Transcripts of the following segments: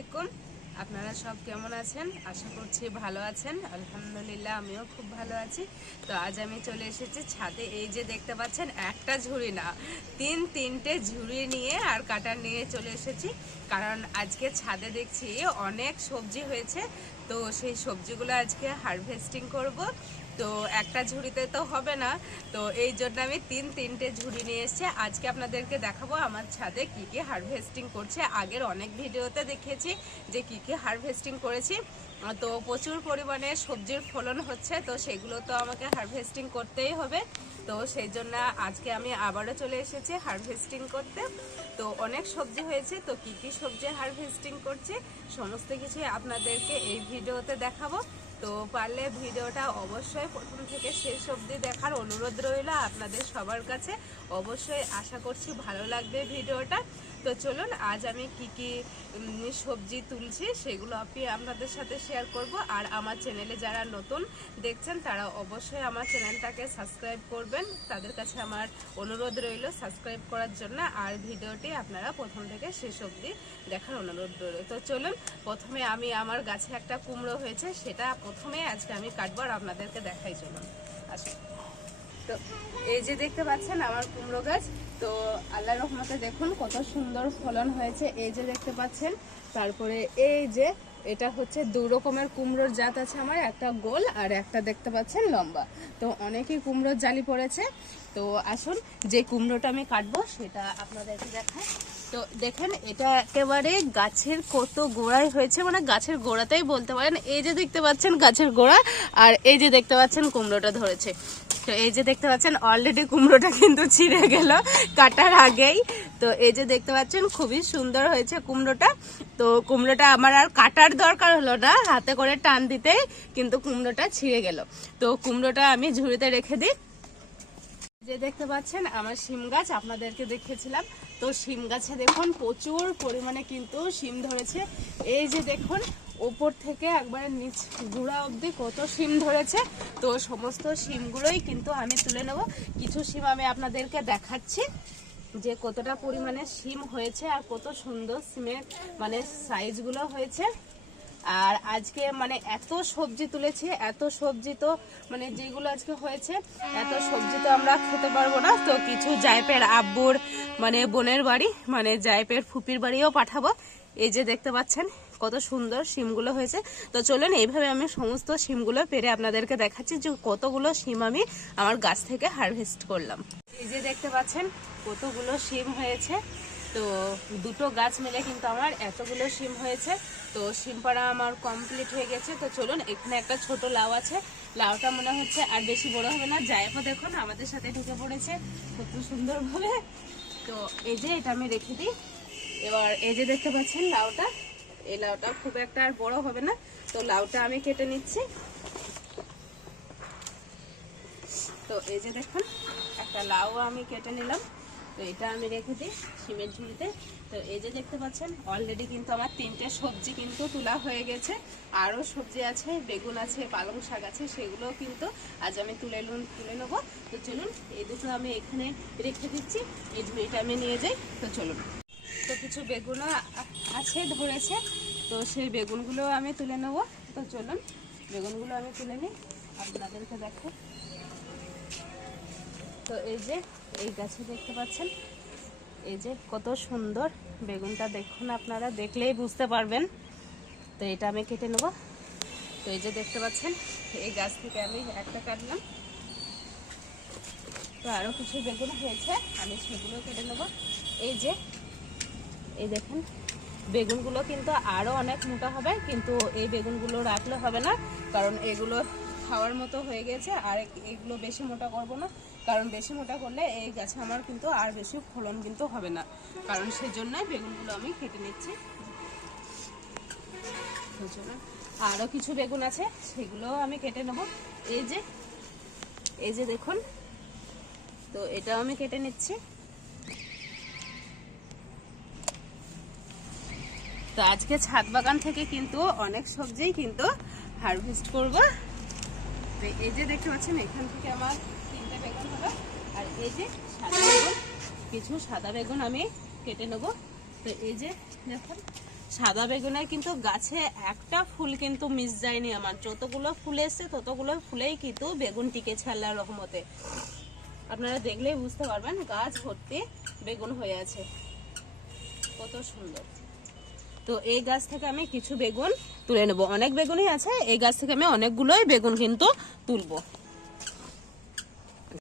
আলাইকুম। আপনারা সব কেমন আছেন? আশা করছি ভালো আছেন। আলহামদুলিল্লাহ আমিও খুব ভালো আছি। তো আজ আমি চলে এসেছি ছাদে। এই যে দেখতে পাচ্ছেন, একটা ঝুড়ি না, তিনটে ঝুড়ি নিয়ে আর কাটার নিয়ে চলে এসেছি। কারণ আজকে ছাদে দেখছি অনেক সবজি হয়েছে, তো সেই সবজিগুলো আজকে হারভেস্টিং করব। তো একটা ঝুড়িতে তো হবে না, তো এই জন্য আমি তিনটে ঝুড়ি নিয়ে এসেছি। আজকে আপনাদেরকে দেখাবো আমার ছাদে কি কি হারভেস্টিং করছে। আগের অনেক ভিডিওতে দেখিয়েছি যে কি কি হারভেস্টিং করেছি। তো প্রচুর পরিমাণে সবজির ফলন হচ্ছে, তো সেগুলো তো আমাকে হারভেস্টিং করতেই হবে। তো সেই জন্য আজকে আমি আবারও চলে এসেছি হারভেস্টিং করতে। তো অনেক সবজি হয়েছে, তো কি কি সবজি হারভেস্টিং করছে সমস্ত কিছুই আপনাদেরকে এই ভিডিওতে দেখাবো। তো পারলে ভিডিওটা অবশ্যই প্রথম থেকে শেষ অবধি দেখার অনুরোধ রইল আপনাদের সবার কাছে। অবশ্যই আশা করছি ভালো লাগবে ভিডিওটা। তো চলুন, আজ আমি কি কি সবজি তুলছি সেগুলো আপনাদের সাথে শেয়ার করব। আর আমার চ্যানেলে যারা নতুন দেখছেন তারা অবশ্যই আমার চ্যানেলটাকে সাবস্ক্রাইব করবেন। তাদের কাছে আমার অনুরোধ রইল সাবস্ক্রাইব করার জন্য। আর ভিডিওটি আপনারা প্রথম থেকে শেষ অবধি দেখার অনুরোধ রইল। তো চলুন, প্রথমে আমি আমার গাছে একটা কুমড়ো হয়েছে সেটা প্রথমে আজকে আমি কাটবো আর আপনাদেরকে দেখাই। চলুন আসুন। তো এই যে দেখতে পাচ্ছেন আমার কুমড়ো গাছ, তো আল্লাহর রহমতে দেখুন কত সুন্দর ফলন হয়েছে। এই যে দেখতে পাচ্ছেন, তারপরে এই যে এটা হচ্ছে দু রকমের কুমড়োর জাত আছে আমার, একটা গোল আর একটা দেখতে পাচ্ছেন লম্বা। তো অনেকই কুমড়োর জালি পড়েছে। তো আসুন, যে কুমড়োটা আমি কাটবো সেটা আপনাদেরকে দেখাই। তো দেখেন, এটা একেবারে গাছের কত গোড়ায় হয়েছে, মানে গাছের গোড়াতেই বলতে পারেন। এই যে দেখতে পাচ্ছেন গাছের গোড়া, আর এই যে দেখতে পাচ্ছেন কুমড়োটা ধরেছে। তো এই যে দেখতে পাচ্ছেন অলরেডি কুমড়োটা কিন্তু ছিঁড়ে গেল কাটার আগেই। তো এই যে দেখতে পাচ্ছেন খুবই সুন্দর হয়েছে কুমড়োটা। তো কুমড়োটা আমার আর কাটার দরকার হলো না, হাতে করে টান দিতেই কিন্তু কুমড়োটা ছিঁড়ে গেল। তো কুমড়োটা আমি ঝুড়িতে রেখে দিই। যে দেখতে পাচ্ছেন আমার শিম গাছ আপনাদেরকে দেখিয়েছিলাম, তো শিম গাছে দেখুন প্রচুর পরিমাণে কিন্তু শিম ধরেছে। এই যে দেখুন উপর থেকে একবারে নিচ গুঁড়া অবধি কত শিম ধরেছে। তো সমস্ত শিমগুলোই কিন্তু আমি তুলে নেব। কিছু শিম আমি আপনাদেরকে দেখাচ্ছি যে কতটা পরিমাণে শিম হয়েছে আর কত সুন্দর শিমের মানে সাইজগুলো হয়েছে। আর আজকে মানে এত সবজি তুলেছি, এত সবজি তো মানে যেগুলো আজকে হয়েছে এত সবজি তো আমরা খেতে পারবো না। তো কিছু জায়পের আব্বুর মানে বোনের বাড়ি, মানে জায়পের ফুপির বাড়িও পাঠাবো। এই যে দেখতে পাচ্ছেন কত সুন্দর শিমগুলো হয়েছে। তো চলুন, এইভাবে আমি সমস্ত শিমগুলো পেরে আপনাদেরকে দেখাচ্ছি যে কতগুলো শিম আমি আমার গাছ থেকে হারভেস্ট করলাম। এই যে দেখতে পাচ্ছেন কতগুলো শিম হয়েছে। তো দুটো গাছ মিলে কিন্তু আমার এতগুলো শিম হয়েছে। তো শিম পাড়া আমার কমপ্লিট হয়ে গেছে। তো চলুন, এখানে একটা ছোট লাউ আছে, লাউটা মনে হচ্ছে আর বেশি বড় হবে না। জায়গা দেখুন আমাদের সাথে ঢুকে পড়েছে কত সুন্দরভাবে। তো এই যে এটা আমি রেখে দিই। এবার এই যে দেখতে পাচ্ছেন লাউটা, এই লাউটা খুব একটা আর বড় হবে না। তো লাউটা আমি কেটে নিচ্ছি। তো এই যে দেখুন একটা লাউ আমি কেটে নিলাম। তো এটা আমি রেখে দিই শিমের ঝুড়িতে। তো এই যে দেখতে পাচ্ছেন অলরেডি কিন্তু আমার তিনটে সবজি কিন্তু তোলা হয়ে গেছে। আরও সবজি আছে, বেগুন আছে, পালং শাক আছে, সেগুলো কিন্তু আজ আমি তুলে নেবো। তো চলুন, এই দুটো আমি এখানে রেখে দিচ্ছি, এই ঝুড়িটা আমি নিয়ে যাই। তো চলুন, তো কিছু বেগুনও আছে ধরেছে, তো সেই বেগুনগুলো আমি তুলে নেব। তো চলুন বেগুনগুলো আমি তুলে নিই, আপনাদেরকে দেখো। তো এই যে এই গাছে দেখতে পাচ্ছেন এই যে কত সুন্দর বেগুনটা, দেখুন আপনারা দেখলেই বুঝতে পারবেন। তো এটা আমি কেটে নেব। তো এই যে দেখতে পাচ্ছেন এই গাছ থেকে আমি একটা কাটলাম। তো আরও কিছু বেগুন হয়েছে, আমি সেগুলো কেটে নেব। এই যে এই দেখুন বেগুনগুলো কিন্তু আরও অনেক মোটা হবে, কিন্তু এই বেগুনগুলো রাখলে হবে না, কারণ এগুলো খাওয়ার মতো হয়ে গেছে। আর এগুলো বেশি মোটা করব না, কারণ বেশি মোটা করলে এই গাছে আমার কিন্তু আর বেশি ফলন কিন্তু হবে না, কারণ সেজন্যই বেগুনগুলো আমি কেটে নিচ্ছি। আরও কিছু বেগুন আছে সেগুলোও আমি কেটে নেব। এই যে দেখুন, তো এটাও আমি কেটে নিচ্ছি। তো আজকে ছাদ বাগান থেকে কিন্তু অনেক সবজি কিন্তু হারভেস্ট করব। তো এই যে দেখতে পাচ্ছেন এখান থেকে আমার তিনটে বেগুন হবে, আর এই যে সাদা বেগুন, কিছু সাদা বেগুন আমি কেটে নেব। তো এই যে দেখুন সাদা বেগুনের কিন্তু গাছে একটা ফুল কিন্তু মিস যায়নি আমার, যতগুলো ফুল এসছে ততগুলো ফুলেই কিন্তু বেগুন টিকেছে আল্লাহর রহমতে। আপনারা দেখলেই বুঝতে পারবেন গাছ ভর্তি বেগুন হয়ে আছে, কত সুন্দর। তো এই গাছ থেকে আমি কিছু বেগুন তুলে নেব, অনেক বেগুনই আছে, এই গাছ থেকে আমি অনেকগুলোই বেগুন কিন্তু তুলবো।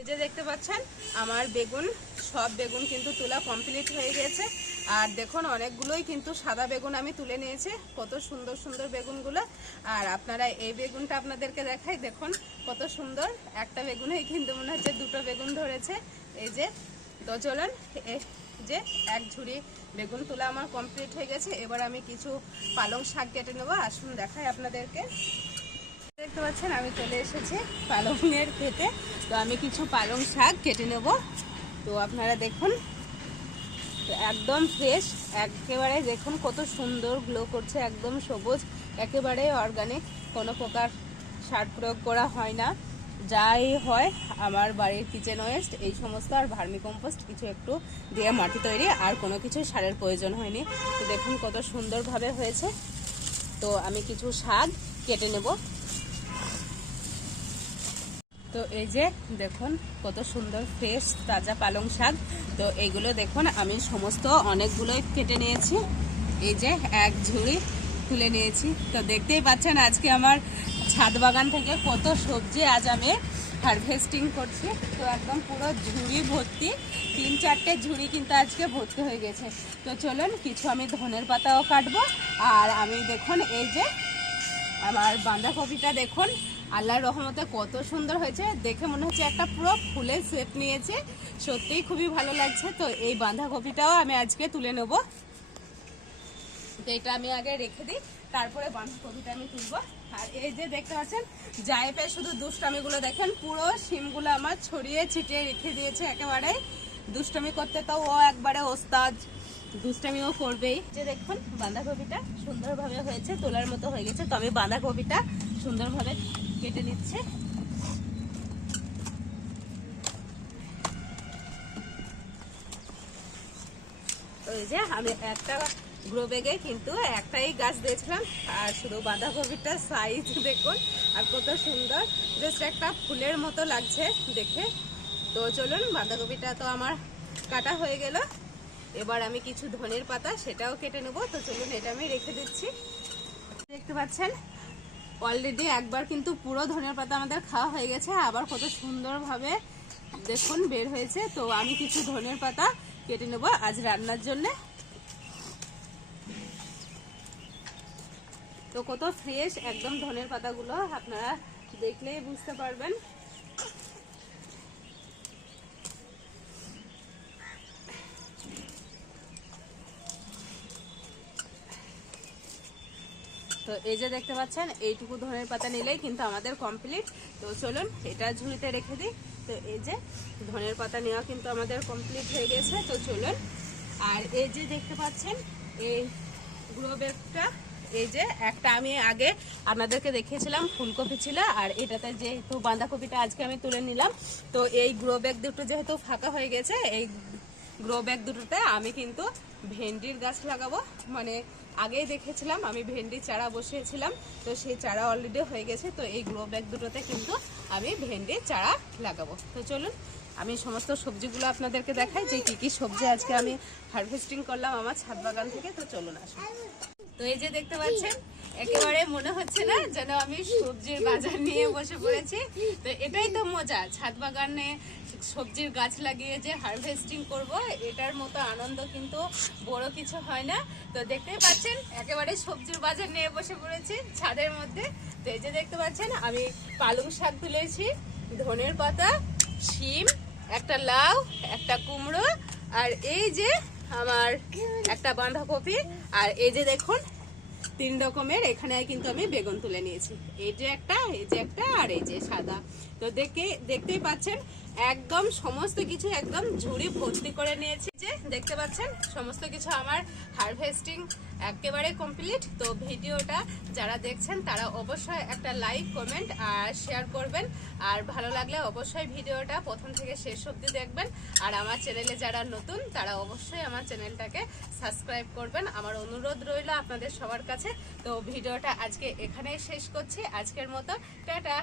এই যে দেখতে পাচ্ছেন আমার বেগুন, সব বেগুন কিন্তু তোলা কমপ্লিট হয়ে গেছে। আর দেখুন অনেকগুলোই কিন্তু সাদা বেগুন আমি তুলে নিয়েছি, কত সুন্দর সুন্দর বেগুনগুলো। আর আপনারা এই বেগুনটা আপনাদেরকে দেখাই, দেখুন কত সুন্দর, একটা বেগুনেই কিন্তু মনে হচ্ছে দুটো বেগুন ধরেছে। এই যে, তো চলুন এই যে এক ঝুড়ি বেগুন তোলা আমার কমপ্লিট হয়ে গেছে। এবার আমি কিছু পালং শাক কেটে নেবো, আসুন দেখাই আপনাদেরকে। দেখতে পাচ্ছেন আমি চলে এসেছি পালংয়ের খেতে, তো আমি কিছু পালং শাক কেটে নেব। তো আপনারা দেখুন একদম ফ্রেশ, একেবারে দেখুন কত সুন্দর গ্লো করছে, একদম সবুজ, একেবারে অর্গানিক, কোনো প্রকার সার প্রয়োগ করা হয় না। যাই হয় আমার বাড়ির কিচেন ওয়েস্ট এই সমস্ত, আর ভার্মি কম্পোস্ট কিছু একটু দিয়ে মাটি তৈরি, আর কোনো কিছু সারের প্রয়োজন হয়নি। তো দেখুন কত সুন্দরভাবে হয়েছে। তো আমি কিছু শাক কেটে নেব। তো এই যে দেখুন কত সুন্দর ফ্রেশ তাজা পালং শাক। তো এইগুলো দেখুন আমি সমস্ত অনেকগুলোই কেটে নিয়েছি, এই যে এক ঝুড়ি তুলে নিয়েছি। তো দেখতেই পাচ্ছেন আজকে আমার ছাদ বাগান থেকে কত সবজি আজ আমি হারভেস্টিং করছি। তো একদম পুরো ঝুড়ি ভর্তি, 3-4টে ঝুড়ি কিন্তু আজকে ভর্তি হয়ে গেছে। তো চলুন কিছু আমি ধনের পাতাও কাটবো। আর আমি দেখুন এই যে আমার বাঁধাকপিটা দেখুন আল্লাহর রহমতে কত সুন্দর হয়েছে, দেখে মনে হচ্ছে একটা পুরো ফুলের শেপ নিয়েছে, সত্যিই খুবই ভালো লাগছে। তো এই বাঁধাকপিটাও আমি আজকে তুলে নেব। তো এটা আমি আগে রেখে দিই, তারপরে বাঁধাকপিটা আমি তুলবো। আর এই যে দেখতে পাচ্ছেন জায়েপের শুধু দুষ্টামিগুলো দেখেন, পুরো শিমগুলো আমার ছড়িয়ে ছিটিয়ে রেখে দিয়েছে, একেবারে দুষ্টামি করতে তো ও একবারে ওস্তাদ, দুষ্টামিও করবেই। যে দেখুন বাঁধাকপিটা সুন্দরভাবে হয়েছে, তোলার মতো হয়ে গেছে। তো আমি বাঁধাকপিটা সুন্দরভাবে কেটে নিচ্ছে। তো এই যে আমি একটা গ্রো ব্যাগে কিন্তু একটাই গাছ দিয়েছিলাম, আর শুধু বাঁধাকপিটা সাইজ দেখুন আর কত সুন্দর, জাস্ট একটা ফুলের মতো লাগছে দেখে। তো চলুন বাঁধাকপিটা তো আমার কাটা হয়ে গেল, এবার আমি কিছু ধনের পাতা সেটাও কেটে নেব। তো চলুন এটা আমি রেখে দিচ্ছি। দেখতে পাচ্ছেন অলরেডি একবার কিন্তু পুরো ধনের পাতা আমাদের খাওয়া হয়ে গেছে, আবার কত সুন্দরভাবে দেখুন বের হয়েছে। তো আমি কিছু ধনের পাতা কেটে নেব আজ রান্নার জন্য। তো কত ফ্রেশ একদম ধনের পাতাগুলো, আপনারা দেখলেই বুঝতে পারবেন। তো এই যে দেখতে পাচ্ছেন এইটুকু ধনের পাতা নিলেই কিন্তু আমাদের কমপ্লিট। তো চলুন এটা ঝুড়িতে রেখে দিই। তো এই যে ধনের পাতা নেওয়া কিন্তু আমাদের কমপ্লিট হয়ে গেছে। তো চলুন, আর এই যে দেখতে পাচ্ছেন এই গ্রো ব্যাগটা, এই যে একটা আমি আগে আপনাদেরকে দেখিয়েছিলাম ফুলকপি ছিল, আর এটাতে যেহেতু বাঁধাকপিটা আজকে আমি তুলে নিলাম। তো এই গ্রো ব্যাগ দুটো যেহেতু ফাঁকা হয়ে গেছে, এই গ্রো ব্যাগ দুটোতে আমি কিন্তু ভেন্ডির গাছ লাগাবো। মানে আগেই দেখেছিলাম আমি ভেন্ডির চারা বসিয়েছিলাম, তো সেই চারা অলরেডি হয়ে গেছে। তো এই গ্রো ব্যাগ দুটোতে কিন্তু আমি ভেন্ডির চারা লাগাবো। তো চলুন আমি সমস্ত সবজিগুলো আপনাদেরকে দেখাই যে কি কি সবজি আজকে আমি হারভেস্টিং করলাম আমার ছাদ বাগান থেকে। তো চলুন আসুন। তো এই যে দেখতে পাচ্ছেন একেবারে মনে হচ্ছে না যেন আমি সবজির বাজার নিয়ে বসে পড়েছি। তো এটাই তো মজা, ছাদ বাগানে সবজির গাছ লাগিয়ে যে হারভেস্টিং করব, এটার মতো আনন্দ কিন্তু বড় কিছু হয় না। তো দেখতেই পাচ্ছেন একেবারে সবজির বাজার নিয়ে বসে পড়েছি ছাদের মধ্যে। তো এই যে দেখতে পাচ্ছেন আমি পালং শাক তুলেছি, ধনের পাতা, শিম, একটা লাউ, একটা কুমড়ো, আর এই যে আমার একটা বাঁধাকপি, আর এই যে দেখুন 3 রকমের এখানে কিন্তু আমি বেগুন তুলে নিয়েছি। এই যে একটা, এই যে একটা, আর এই যে সাদা। তো দেখতেই পাচ্ছেন একদম সমস্ত কিছু একদম ঝুড়ি ভর্তি করে নিয়েছি। যে দেখতে পাচ্ছেন সমস্ত কিছু আমার হারভেস্টিং একেবারে কমপ্লিট। তো ভিডিওটা যারা দেখছেন তারা অবশ্যই একটা লাইক কমেন্ট আর শেয়ার করবেন, আর ভালো লাগলে অবশ্যই ভিডিওটা প্রথম থেকে শেষ অবধি দেখবেন। আর আমার চ্যানেলে যারা নতুন তারা অবশ্যই আমার চ্যানেলটাকে সাবস্ক্রাইব করবেন, আমার অনুরোধ রইল আপনাদের সবার কাছে। তো ভিডিওটা আজকে এখানেই শেষ করছি, আজকের মতো টাটা।